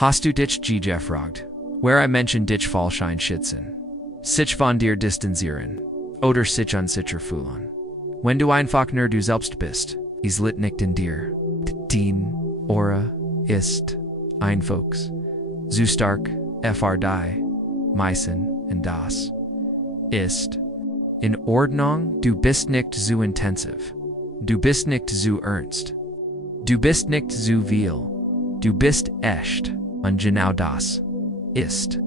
Hast du dich gefragt, where I mention dich Fallschein schützen? Sich von dir distanzieren, oder sich unsicher fühlen. Wenn du einfach nur du selbst bist, is lit nicht in dir. Deine Aura ist einfach so stark, die meisten und das ist in Ordnung, du bist nicht so intensiv, du bist nicht so ernst, du bist nicht so viel, du bist echt und genau das ist.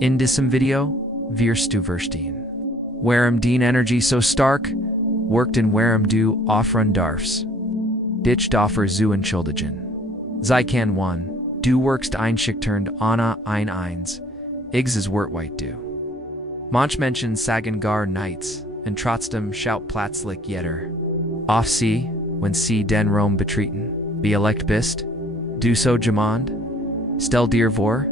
In diesem Video wirst du verstehen, warum deine Energie so stark wirkt und warum du aufruhen darfst. Dich dafür zu entschuldigen. Sei kann one, du wirkst einschüchternd ohne eins, ist weit du. Manche Menschen sagen gar nichts, und trotzdem schaut plötzlich jeder auf sie, wenn sie den Raum betreten. Wie elect bist, du so jemand? Stell dir vor,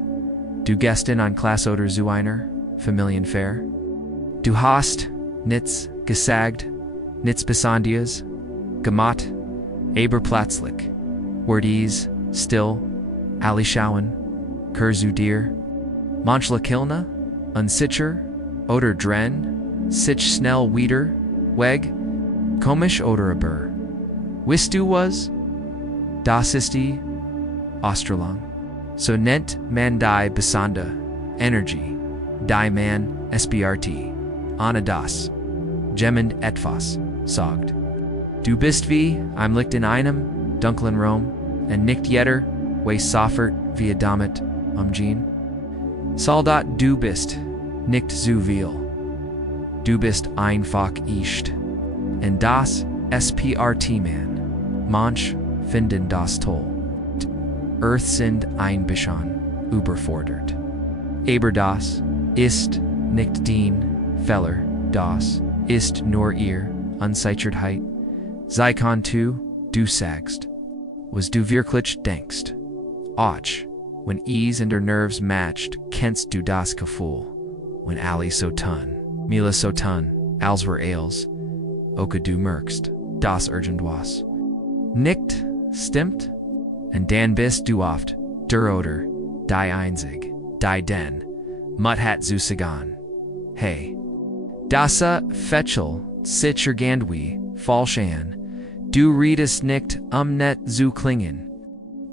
du gehst in ein Klasse oder zu einer Familienfeier. Du hast nichts gesagt, nichts Besonderes gemacht, aber plötzlich wird es still, alle schauen, zu dir. Manche Kilne, unsicher oder dren, sich schnell wieder weg, komisch oder aber. Wisst du was? Das ist die Australang. So nennt man die besondere Energie, die man spürt, ohne das jemand etwas sagt. Du bist wie ein Licht in einem dunklen Raum, und nicht jeder weiß sofort, wie damit umgehen. Soldat, du bist nicht so viel. Du bist einfach echt. Und das spürt man. Manche finden das toll. Earth sind ein bisschen überfordert. Aber das ist nicht dein Fehler, das ist nur ihr Unsicherheit. Sei kann du sagst, was du wirklich denkst. Och, wenn es in der Nerves matcht, kennst du das Gefühl. Wenn alle so tun, Mila so tun, als wär als, oke du merkst, das irgendwas nicht stimmt, und dann bist du oft der oder die einzig, die den Mut hat zu sagen. Hey, das fetchel sich irgendwie falsch an. Du redest nicht net zu klingen.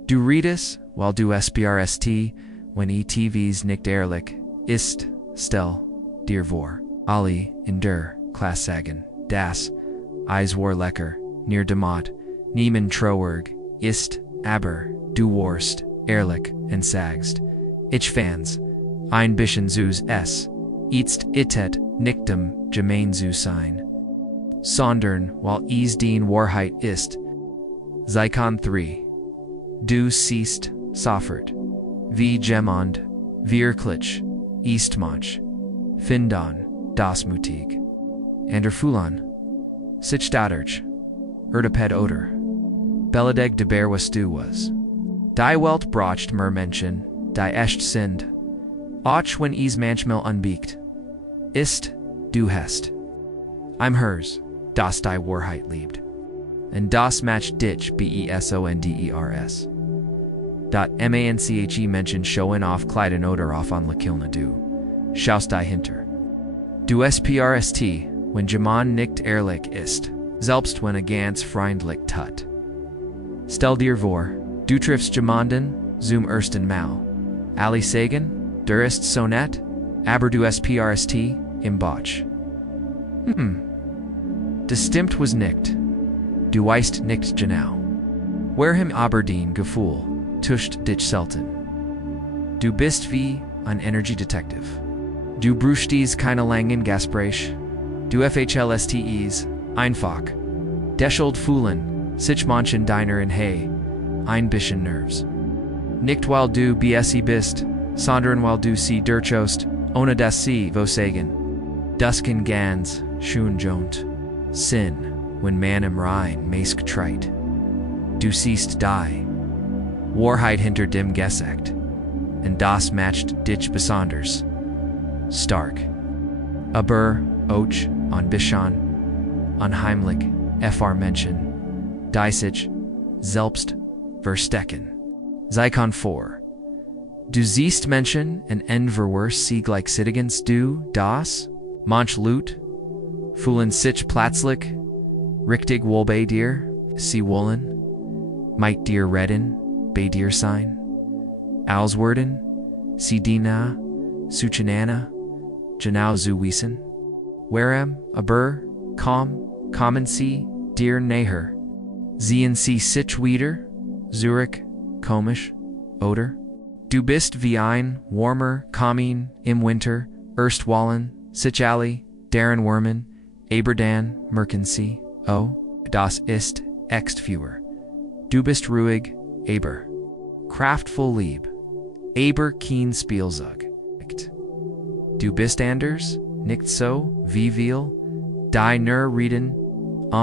Du redest, weil du spürst, wenn ETVs nicht ehrlich ist, stell dir vor, alle in der Klasse sagen, das Eis war lecker, near demot, niemand traurig ist, aber du warst ehrlich und sagst, ich fans, ein bisschen süß es, jetzt itet nichtem gemein zu sein. Sondern, weil es die Wahrheit ist, sei kann 3. Du siehst sofort, wie jemand wirklich ist manch, finden das mutig. Ander fühlen, sich dadurch, erdeped oder, beledeg de bear was du was. Die Welt bracht mer Menschen, die echt sind, auch wenn es manchmal unbiegt ist, du hast. I'm hers, das die Wahrheit liebt. Und das matcht dich besonders. Manche Menschen schauen auf Kleidern oder auf an Lakilna du. Schaust die hinter. Du spürst, wenn jemand nicht ehrlich ist, selbst wenn ganz freundlich tut. Stell dir vor, du triffst jemanden zum ersten Mal. Alle sagen, der ist so nett, aber du spürst im Bauch. Das stimmt was nicht. Du weißt nicht genau. Warum aber dein Gefühl tuscht dich selten. Du bist wie ein Energiedetektiv. Du brauchst keine langen Gespräche. Du FHLSTEs, einfach. Deschuld fühlen, sich manchen deiner in hey, ein bisschen Nerves. Nicht weil du BSE bist, sondern weil du sie durchschaust, ohne dass sie wo sagen. Das kann ganz schön jont. Sinn, wenn man im Rhein meist treit. Du siehst die Wahrheit hinter dem Gesagt, und das matcht dich besonders stark. Aber auch ein bisschen unheimlich Menschen, die sich selbst verstecken. Sei kann vor, Du siehst Menschen en verwirrs sie gleich sittigens du, das, manche fühlen sich plötzlich, richtig wohl bei dir, sie wollen, might dir reden, bei dir sein, auswerden, sie dina, suchanana, genau zu wissen, warum, aber, kommen sie, dir näher, sehen sie sich wieder, Zurich, komisch, oder? Du bist wie ein warmer Kamin im Winter, erstwallen, sich alle, deren Wärmen, aber dann merken sie, oh, das ist echt fewer. Du bist ruhig, aber kraftvoll lieb, aber kein Spielzeug. Du bist anders, nicht so, wie wir, deiner reden,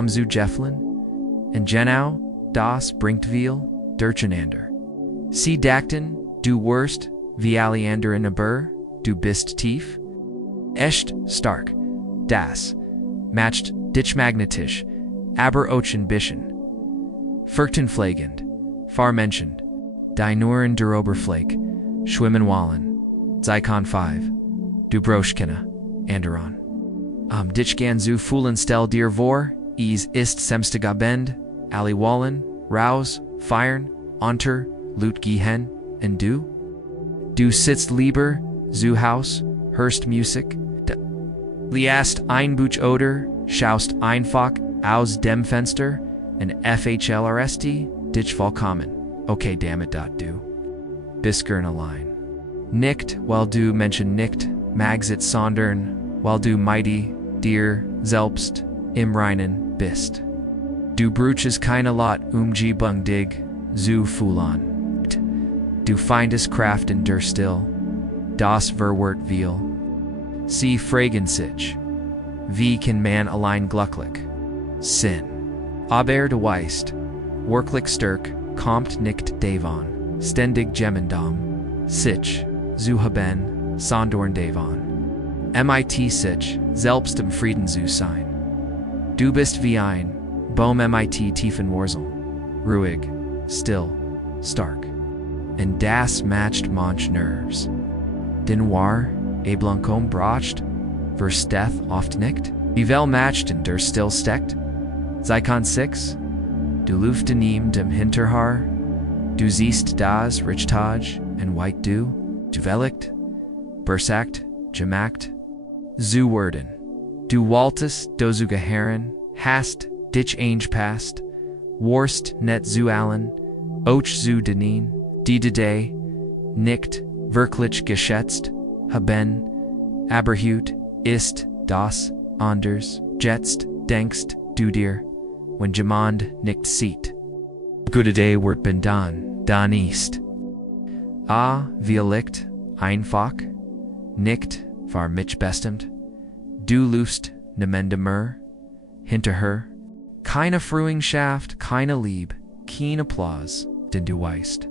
zu Jefflin, und genau, das bringt wir, durcheinander. Sie dachten, du wirst, wie alle anderen aber, du bist tief, echt stark, das, matcht dich magnetisch, aber auch ein bisschen. Furchtenpflegend, vermenschend, deiner der Oberfläche, schwimmen wollen, Zeikon 5, du broschkenne, anderon. Dich gan zu fühlen stell dir vor, ist semstiger Bend, alle wollen, raus, feiern, unter, Lut gehen, und du? Du sitzt lieber, zu Haus, hörst Musik, liest ein Buch oder, schaust einfach aus dem Fenster, und FHLRST, dich vollkommen, okay damit du. Bist gern allein. Nicht, weil du Menschen nicht, magst sondern, weil du mighty, dir, selbst, im Reinen, bist. Du brauchst keine Lot Umgebung dig, zu fühlen. Du findest Kraft in der Still, das verwirrt viel. Sie fragen sich, wie kann man allein glücklich sein? Aber du weißt, wirklich stark kommt nicht davon, ständig gemeinsam, sich, zu haben, sondern davon. Mit sich, selbst im Frieden zu sein. Du bist wie ein Baum mit tiefen Wurzeln, ruhig, still, stark. Und das matcht manche Nerves. Den war, blankom bracht, versteth oft nicht, wie wel matcht in der Still steckt. Zeikon 6, du luften ihm dem Hinterhaar, du siehst das Richtage en white du wellicht, bersagt, gemacht, zu werden. Du wolltest, dozu gehören, hast, dich eingepasst, warst net zu allen, auch zu denen, die de nicht wirklich geschätzt haben, aber hut ist das anders, jetzt denkst du dir, wenn jemand nicht sieht. Gute Idee wird ben dann ist. Vielleicht, einfach, nicht, war mich bestimmt, du lust niemandem mehr, hinterher, keine Frühlingschaft, keine Lieb, kein Applaus, denn du weißt.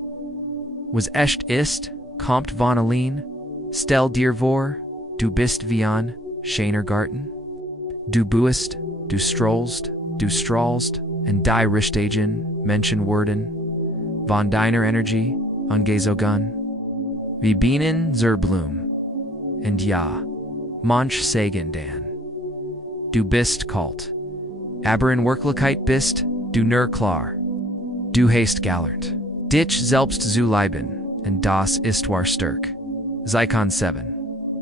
Was echt ist, kommt von allein, stell dir vor, du bist wie ein schöner Garten. Du buest, du strahlst, und die richtigen Menschen werden, von deiner Energie angezogen, wie Bienen zur Blum. Und ja, manche sagen dann, du bist kalt, aber in Wirklichkeit bist du nur klar. Du hast gelernt, dich selbst zu lieben, und das ist war stark. Zeikon 7,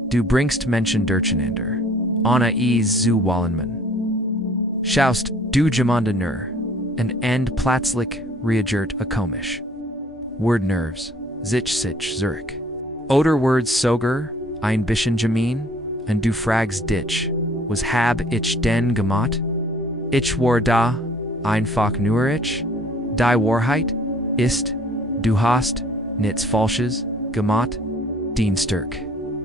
du bringst Menschen durcheinander, ohne zu wollen. Schaust du jemanden nur, und plötzlich reagiert komisch. Word nerves, sich zurück. Oder words sogar, ein bisschen gemein, und du fragst dich, was hab ich denn gemacht? Ich war da, einfach nur ich. Die Wahrheit ist, du hast nichts Falsches gemacht. Den Stärk,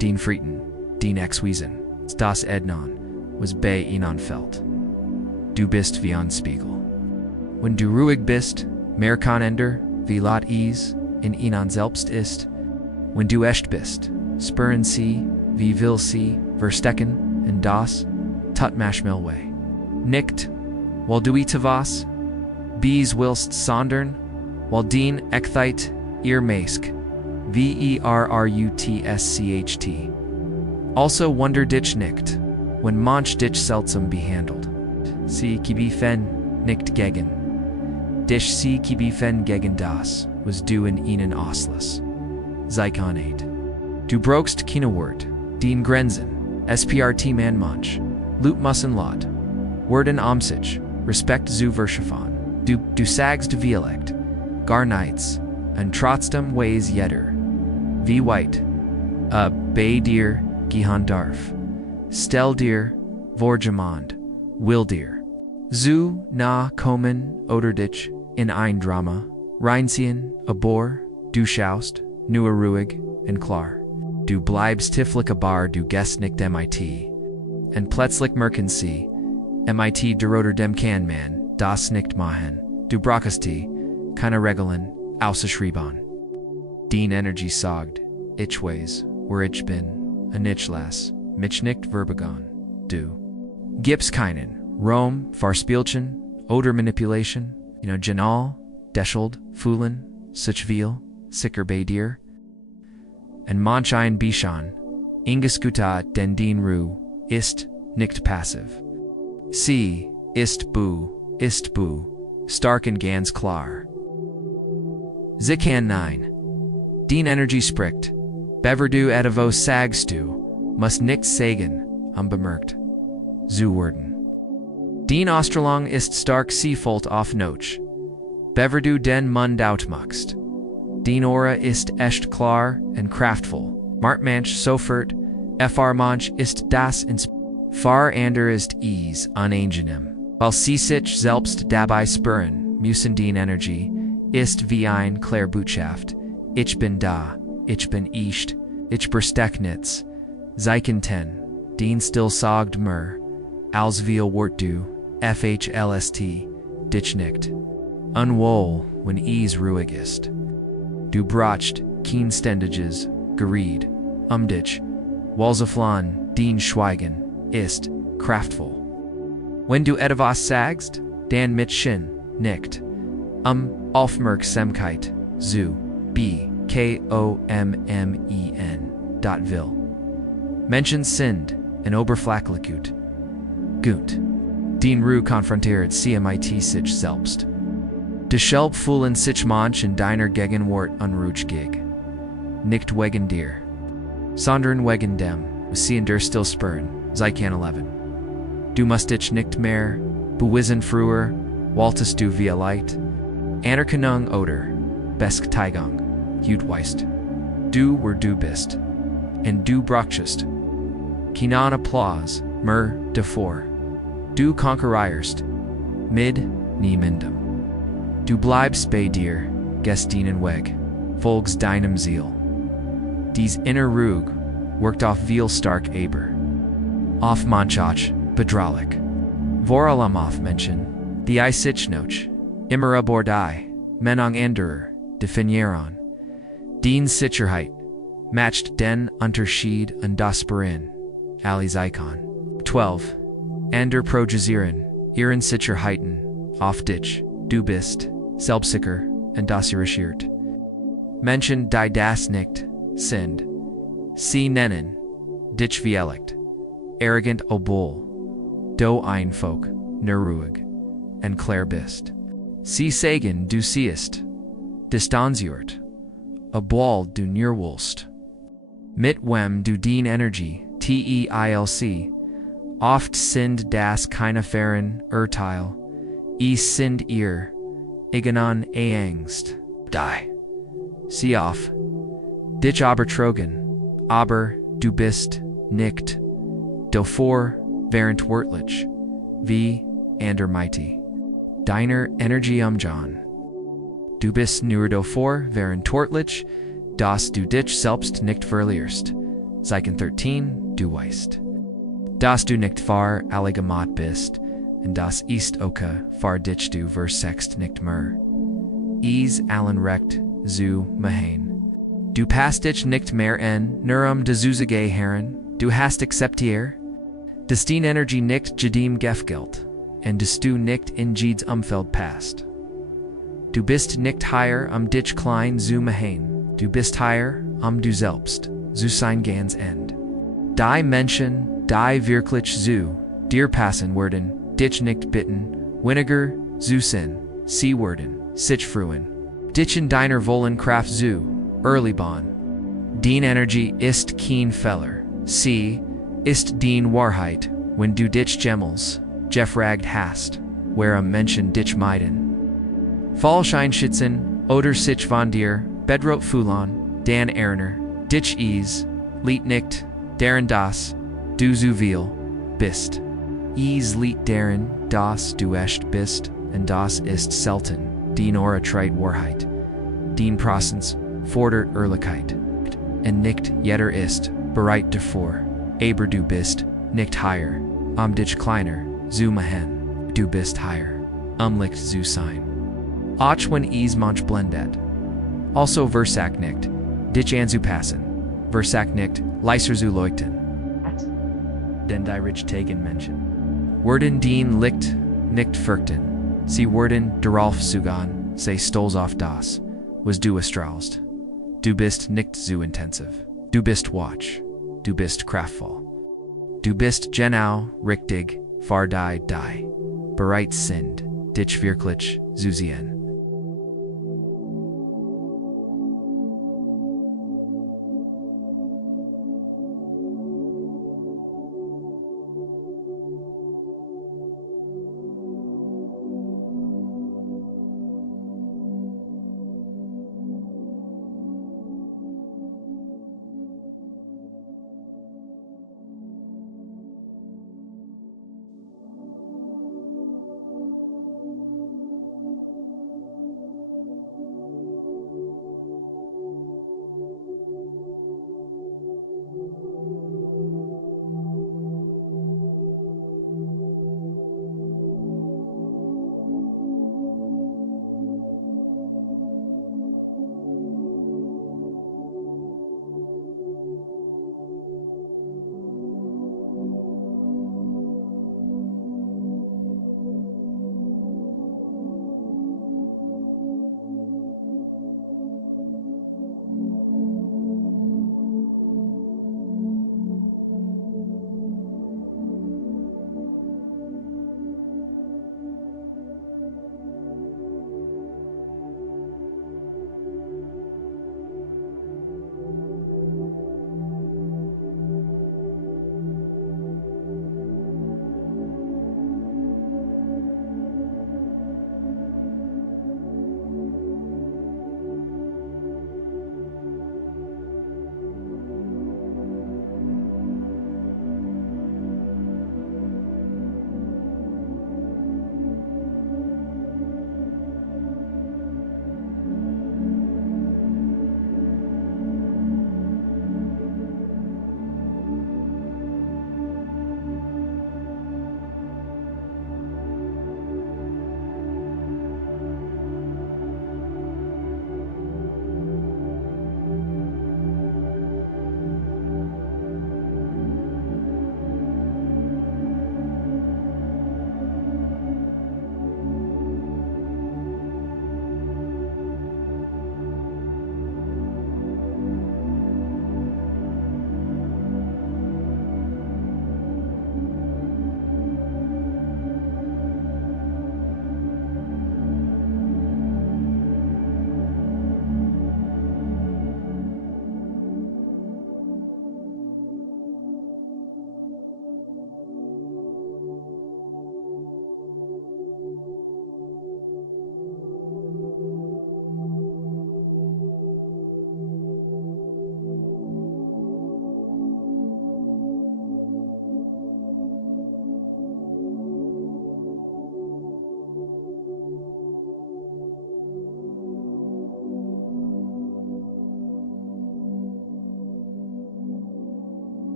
den Frieden, den Exwiesen, das Ednon, was bei ihnen fällt. Du bist wie ein Spiegel. Wenn du ruhig bist, merken änder, wie laut in ihnen selbst ist. Wenn du echt bist, spüren sie, wie will sie verstecken, und das tut manchmal weh. Nicht, weil du was, willst sondern, weil den echtheit ihr Mask, verrutschcht. Also wunder dich nicht, wenn manche dich seltsam behandelt. Sie befinden nicht gegen dich, sie befinden gegen das, was du in ihnen auslöst. Zeikonate. Du brauchst keine Wort, den Grenzen, sprt man manch, Lut müssen Lot, Worden sich, Respekt zu verschaffen. Du sagst Dialekt, gar nichts, und trotzdem weiß jeder, wie weit, bei dir gehen darf. Stell dir, vor jemand, will dir, zu nah kommen oder dich in ein Drama reinziehen, aber du schaust, nur ruhig und klar. Du bleibst tieflich aber du gehst nicht MIT. Und plötzlich merken sie, MIT der dem kann man das nicht machen. Du brauchst keine Regeln, ausgeschrieben. Deine Energie sagt, ich weiß, wer ich bin, und ich lass mich nicht verbiegen. Du gibst keinen Raum für Spielchen oder Manipulation, genial, deschuld, fühlen, sich viel, sicher bei dir. Und manch ein Bischan, ingeskutat den Ru, ist nicht passiv. Sie ist bu, stark und ganz klar. Sie kann nein. Deine Energie spricht, bever du etwas sagst du, musst nichts sagen, unbemerkt. Zu werden. Deine Ausstrahlung ist stark, sie folgt auf Noch. Bever du den Mund outmachst. Deine Aura ist echt klar und kraftvoll. Manch sofort, manch ist das ins andere ist unangenehm. Weil sie sich selbst dabei spüren, müssen Deine Energie ist wie ein Klärbotschaft. Ich bin da, ich bin echt, ich versteck nichts. Zeichen Deine still sagt mir, als viel Wort du, FHLST, dich nicht. Unwohl, wenn ruhig ist. Du brauchst kein ständiges Gerede, dich. Walzeflan, Dein Schweigen, ist kraftvoll. Wenn du etwas sagst, dann mit Sinn, nicht. Aufmerksamkeit, zu, will. Menschen sind, in Oberflächlichkeit. Gut. Deine Ru konfrontiert CMIT sich selbst. Deshalb fühlen sich manche in deiner Gegenwart unruhig. Nicht wegen dir. Sondern wegen dem, was sie in dir still spüren, Zeichen 11. Du musst dich nicht mehr bewiesen früher, wolltest du via Light. Anerkennung oder Bestätigung, weißt. Du wer du bist. Und du brauchst keinen Applaus mehr davor. Du konkurrierst mit niemandem. Du bleibst bei dir, gehst deinen Weg, folgst deinem Ziel. Dies inner Ruhe wirkt auf viel stark aber. Auf manchach, bedrahlich. Vor allem auf Menschen, die sich noch, immer aber die, Meinung anderer, definieren. Deine Sicherheit matcht den Unterschied und das Berin, alles Icon. 12. Ander projizieren, ihren Sicherheiten, auf dich, du bist, selbstsicher, und das irritiert. Menschen, die das nicht sind, sie nennen, dich vielleicht, arrogant obwohl, du ein Volk, nur ruhig, und klar bist. Sie sagen, du siehst, distanziert, obwohl du nur willst. Mit wem du Deine Energie, TEILC, oft sind das keine fairen Urteil, sind ihr eigenen Angst. Die. Sie auf. Dich aber trogen, aber du bist nicht. Davor, während wörtlich, wie mighty. Deiner Energie John. Du bist nur davor, während wörtlich, dass du dich selbst nicht verlierst. Zeichen 13, du weißt. Dass du nicht far allegemat bist, und das ist okay, far dich du versexst nicht mehr. Allen recht, zu machen. Du passt dich nicht mehr nur de zuzige Herren, du hast akzeptiert, dass Deine Energie nicht jedem gefällt, und dass du nicht in jedes Umfeld passt. Du bist nicht hier dich klein zu machen, Du bist hier, du selbst, zu sein ganz End. Die Menschen, die wirklich zu dir passen werden, dich nicht bitten, weniger zu sein, sie werden sich freuen. Dich in deiner vollen Kraft zu erleben. Deine Energie ist kein Fehler, sie ist deine Wahrheit, wenn du dich jemals gefragt hast, warum Menschen dich meiden. Fallscheinschützen oder sich von dir bedroht fühlen, dann erinnere dich es, liegt nicht daran, dass du so viel bist. Es liegt daran, dass du echt bist, und das ist selten deine Aura trägt Wahrheit. Dein Präsenz fordert Ehrlichkeit, und nicht jeder ist bereit dafür, aber du bist nicht hier, dich kleiner zu machen, du bist hier, Licht zu sein. Auch wenn es manch blendet. Also versagt nicht, dich anzupassen, versagt nicht, leiser zu leuchten. Denn die rich tegen Menschen. Werden dien Licht nicht fürchten, sie werden darauf zugehen, sei stolz auf das, was du erstrahlst. Du bist nicht zu intensiv, du bist wach, du bist kraftvoll. Du bist genau richtig, für die bereit sind, dich wirklich zu sehen.